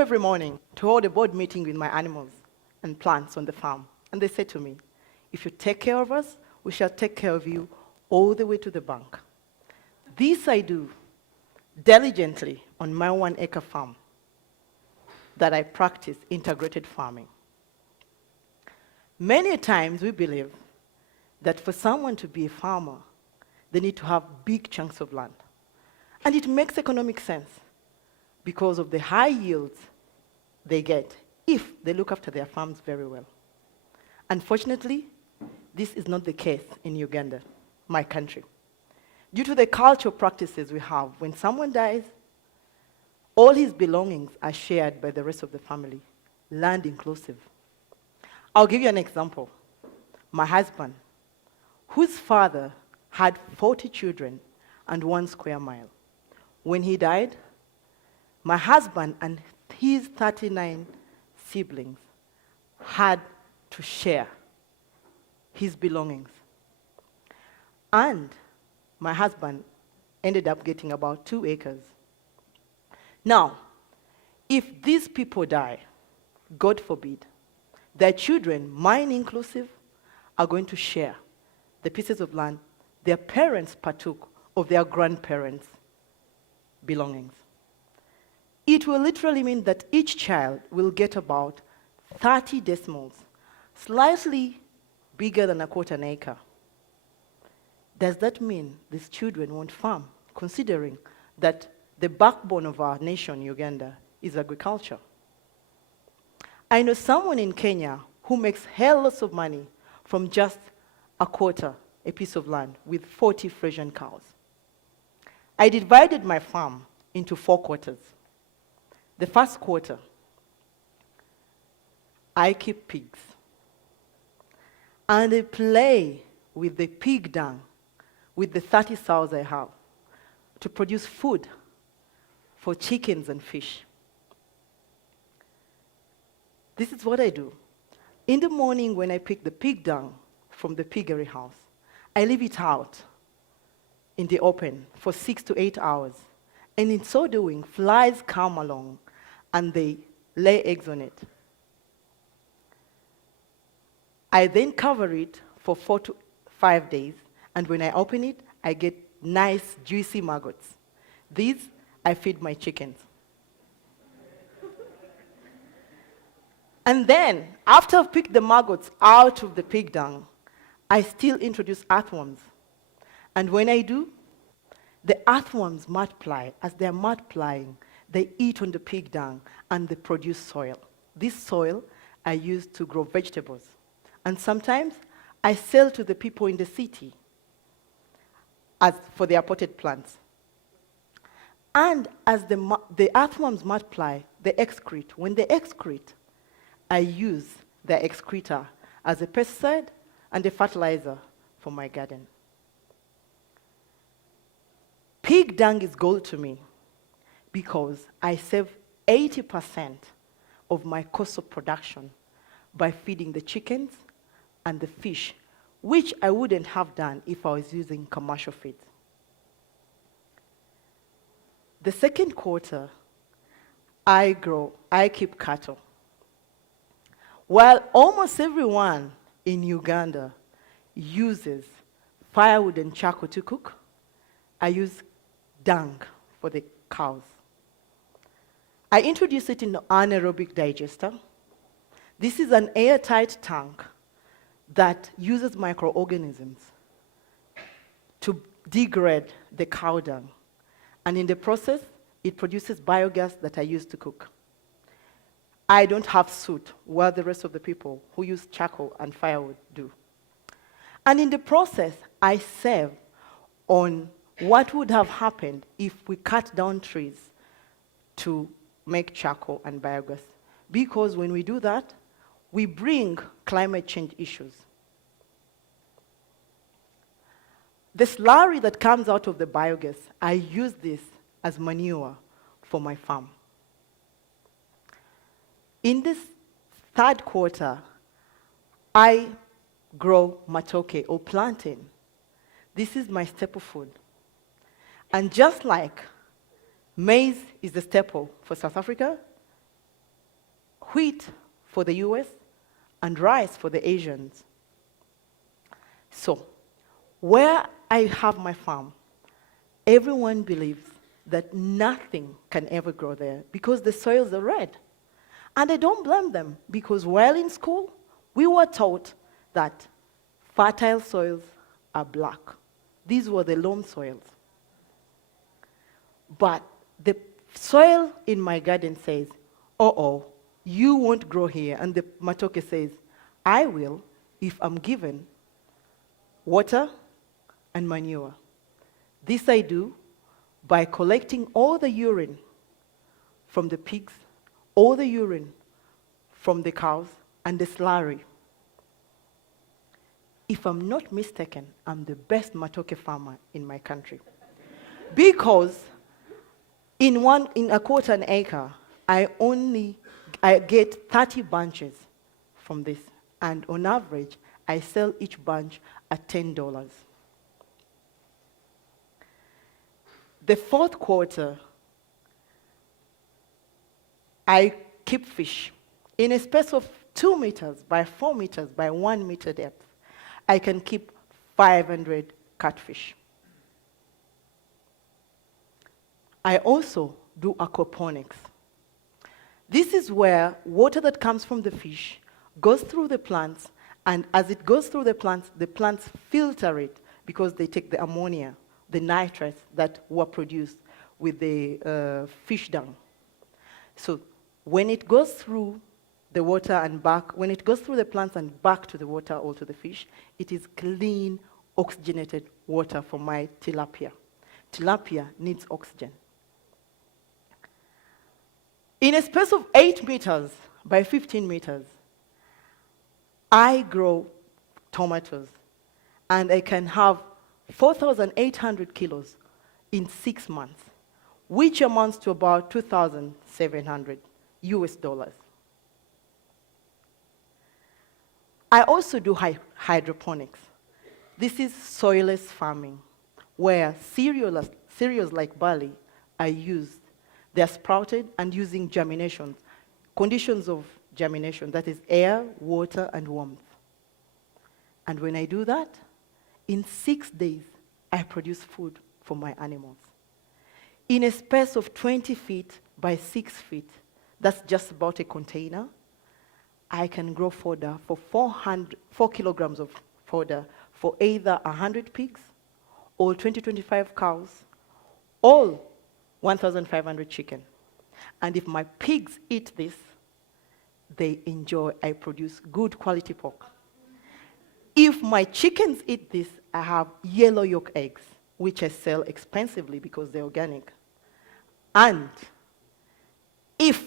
every morning to hold a board meeting with my animals and plants on the farm. And they said to me, if you take care of us, we shall take care of you all the way to the bank. This I do diligently on my 1-acre farm that I practice integrated farming. Many times we believe that for someone to be a farmer, they need to have big chunks of land. And it makes economic sense because of the high yields they get if they look after their farms very well. Unfortunately, this is not the case in Uganda, my country. Due to the cultural practices we have, when someone dies, all his belongings are shared by the rest of the family, land inclusive. I'll give you an example. My husband, whose father had 40 children and 1 square mile. When he died, my husband and his 39 siblings had to share his belongings. And my husband ended up getting about 2 acres. Now, if these people die, God forbid, their children, mine inclusive, are going to share the pieces of land their parents partook of their grandparents' belongings. It will literally mean that each child will get about 30 decimals, slightly bigger than a 1/4 acre. Does that mean these children won't farm, considering that the backbone of our nation, Uganda, is agriculture? I know someone in Kenya who makes hell lots of money from just a 1/4 a piece of land with 40 Frisian cows. I divided my farm into 4 quarters. The first quarter, I keep pigs. And I play with the pig dung, with the 30 sows I have, to produce food for chickens and fish. This is what I do. In the morning when I pick the pig dung from the piggery house, I leave it out in the open for 6 to 8 hours. And in so doing, flies come along and they lay eggs on it. I then cover it for 4 to 5 days, and when I open it, I get nice, juicy maggots. These I feed my chickens. And then, after I've picked the maggots out of the pig dung, I still introduce earthworms. And when I do, the earthworms multiply. As they're multiplying, they eat on the pig dung and they produce soil. This soil I use to grow vegetables. And sometimes I sell to the people in the city as for their potted plants. And as the earthworms multiply, they excrete. When they excrete, I use their excreta as a pesticide and a fertilizer for my garden. Pig dung is gold to me because I save 80% of my cost of production by feeding the chickens and the fish, which I wouldn't have done if I was using commercial feeds. The second quarter, I keep cattle. While almost everyone in Uganda uses firewood and charcoal to cook, I use dung for the cows. I introduce it in an anaerobic digester. This is an airtight tank that uses microorganisms to degrade the cow dung. And in the process, it produces biogas that I use to cook. I don't have soot, while the rest of the people who use charcoal and firewood do. And in the process, I save on what would have happened if we cut down trees to make charcoal and biogas. Because when we do that, we bring climate change issues. The slurry that comes out of the biogas, I use this as manure for my farm. In this third quarter, I grow matoke or plantain. This is my staple food. And just like maize is the staple for South Africa, wheat for the US, and rice for the Asians. So, where I have my farm, everyone believes that nothing can ever grow there because the soils are red. And I don't blame them because while in school, we were taught that fertile soils are black. These were the loam soils. But the soil in my garden says, uh-oh, you won't grow here. And the matoke says, I will if I'm given water and manure. This I do by collecting all the urine from the pigs, all the urine from the cows, and the slurry. If I'm not mistaken, I'm the best matoke farmer in my country. Because in a quarter an acre, I get 30 bunches from this. And on average, I sell each bunch at $10. The fourth quarter, I keep fish. In a space of 2 meters by 4 meters by 1 meter depth, I can keep 500 catfish. I also do aquaponics. This is where water that comes from the fish goes through the plants, and as it goes through the plants filter it because they take the ammonia, the nitrates that were produced with the fish dung. So when it goes through the water and back, when it goes through the plants and back to the water or to the fish, it is clean, oxygenated water for my tilapia. Tilapia needs oxygen. In a space of 8 meters by 15 meters, I grow tomatoes, and I can have 4,800 kilos in 6 months, which amounts to about 2,700 US dollars. I also do hydroponics. This is soilless farming, where cereals like barley are used. They are sprouted and using germination, conditions of germination, that is air, water, and warmth. And when I do that, in 6 days, I produce food for my animals. In a space of 20 feet by 6 feet, that's just about a container, I can grow fodder for 4 kilograms of fodder for either 100 pigs or 25 cows, or 1,500 chicken. And if my pigs eat this, I produce good quality pork. If my chickens eat this, I have yellow yolk eggs, which I sell expensively because they're organic. And if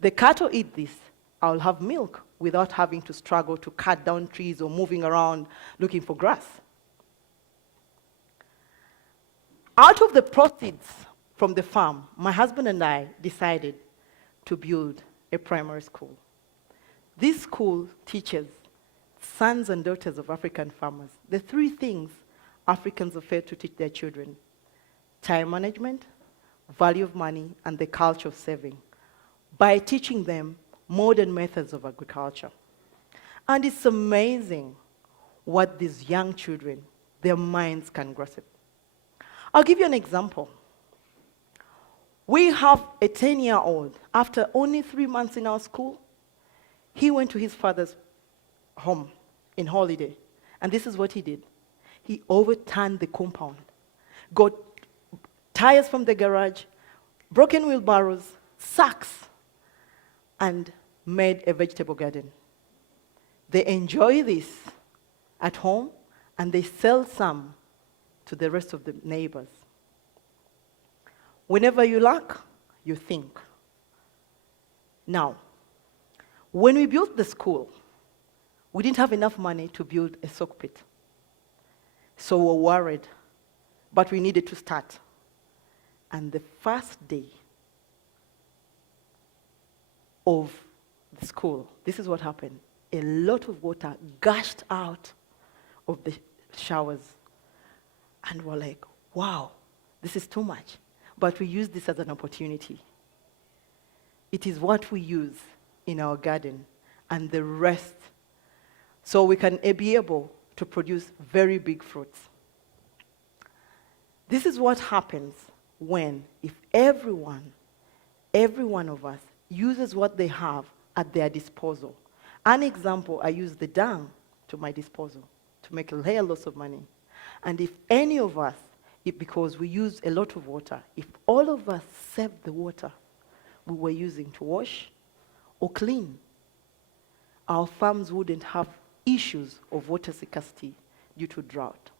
the cattle eat this, I'll have milk without having to struggle to cut down trees or moving around looking for grass. Out of the proceeds from the farm, my husband and I decided to build a primary school. This school teaches sons and daughters of African farmers the 3 things Africans are failed to teach their children: time management, value of money, and the culture of saving, by teaching them modern methods of agriculture. And it's amazing what these young children, their minds can grasp. I'll give you an example. We have a 10-year-old. After only 3 months in our school, he went to his father's home in holiday. And this is what he did. He overturned the compound, got tires from the garage, broken wheelbarrows, sacks, and made a vegetable garden. They enjoy this at home, and they sell some to the rest of the neighbors. Whenever you lack, you think. Now, when we built the school, we didn't have enough money to build a sock pit. So we were worried, but we needed to start. And the first day of the school, this is what happened. A lot of water gushed out of the showers. And we're like, wow, this is too much. But we use this as an opportunity. It is what we use in our garden and the rest, so we can be able to produce very big fruits. This is what happens if every one of us uses what they have at their disposal. An example, I use the dam to my disposal to make a lots of money. And if any of us, because we use a lot of water, if all of us saved the water we were using to wash or clean, our farms wouldn't have issues of water scarcity due to drought.